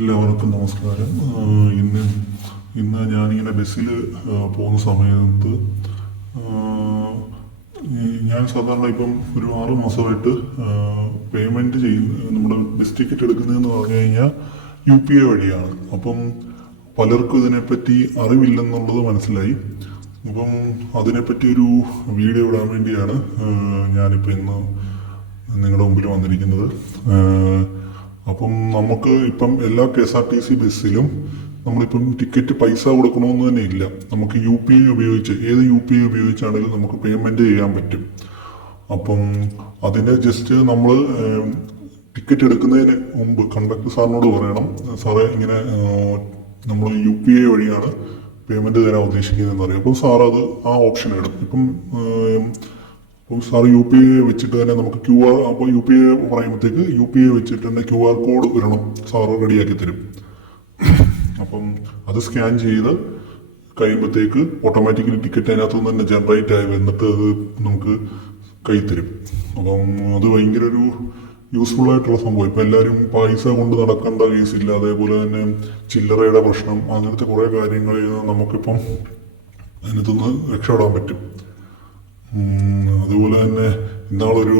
എല്ലാവർക്കും നമസ്കാരം. ഇന്ന് ഇന്ന് ഞാനിങ്ങനെ ബസ്സിൽ പോകുന്ന സമയത്ത് ഞാൻ സാധാരണ ഇപ്പം ഒരു 6 മാസമായിട്ട് പേയ്മെൻറ്റ് ചെയ്യുന്ന നമ്മുടെ ബസ് ടിക്കറ്റ് എടുക്കുന്നതെന്ന് പറഞ്ഞു കഴിഞ്ഞാൽ UPI വഴിയാണ്. അപ്പം പലർക്കും ഇതിനെപ്പറ്റി അറിവില്ലെന്നുള്ളത് മനസ്സിലായി. അപ്പം അതിനെപ്പറ്റി ഒരു വീഡിയോ ഇടാൻ വേണ്ടിയാണ് ഞാനിപ്പോൾ ഇന്ന് നിങ്ങളുടെ മുമ്പിൽ വന്നിരിക്കുന്നത്. അപ്പം നമുക്ക് ഇപ്പം എല്ലാ KSRTC ബസ്സിലും നമ്മളിപ്പം ടിക്കറ്റ് പൈസ കൊടുക്കണമെന്ന് തന്നെ ഇല്ല. നമുക്ക് UPI ഉപയോഗിച്ച് ഏത് UPI ഉപയോഗിച്ചാണെങ്കിലും നമുക്ക് പേയ്മെൻറ്റ് ചെയ്യാൻ പറ്റും. അപ്പം അതിന് ജസ്റ്റ് നമ്മൾ ടിക്കറ്റ് എടുക്കുന്നതിന് മുമ്പ് കണ്ടക്ടർ സാറിനോട് പറയണം, സാറേ ഇങ്ങനെ നമ്മൾ UPI വഴിയാണ് പേയ്മെൻറ്റ് തരാൻ ഉദ്ദേശിക്കുന്നതെന്ന് പറയും. അപ്പം സാർ അത് ആ ഓപ്ഷൻ ഇടും. അപ്പം സാർ UPI വെച്ചിട്ട് തന്നെ നമുക്ക് അപ്പോൾ UPI പറയുമ്പോഴത്തേക്ക് UPI വെച്ചിട്ട് തന്നെ QR കോഡ് വരണം, സാറ് റെഡിയാക്കി തരും. അപ്പം അത് സ്കാൻ ചെയ്ത് കഴിയുമ്പോഴത്തേക്ക് ഓട്ടോമാറ്റിക്കലി ടിക്കറ്റ് അതിനകത്തുനിന്ന് തന്നെ ജനറേറ്റ് ആയി വന്നിട്ട് അത് നമുക്ക് കൈ തരും. അപ്പം അത് ഭയങ്കര ഒരു യൂസ്ഫുൾ ആയിട്ടുള്ള സംഭവം. ഇപ്പം എല്ലാവരും പൈസ കൊണ്ട് നടക്കേണ്ട കേസില്ല, അതേപോലെ തന്നെ ചില്ലറയുടെ പ്രശ്നം, അങ്ങനത്തെ കുറേ കാര്യങ്ങളിൽ നമുക്കിപ്പം അതിനകത്തുനിന്ന് രക്ഷപ്പെടാൻ പറ്റും. അതുപോലെ തന്നെ ഇന്നാളൊരു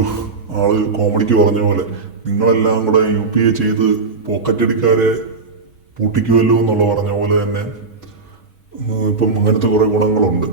ആള് കോമഡിക്ക് പറഞ്ഞ പോലെ നിങ്ങളെല്ലാം കൂടെ UPI ചെയ്ത് പോക്കറ്റടിക്കാരെ പൂട്ടിക്കുമല്ലോ എന്നുള്ള പറഞ്ഞ പോലെ തന്നെ ഇപ്പം അങ്ങനത്തെ കുറേ ഗുണങ്ങളുണ്ട്.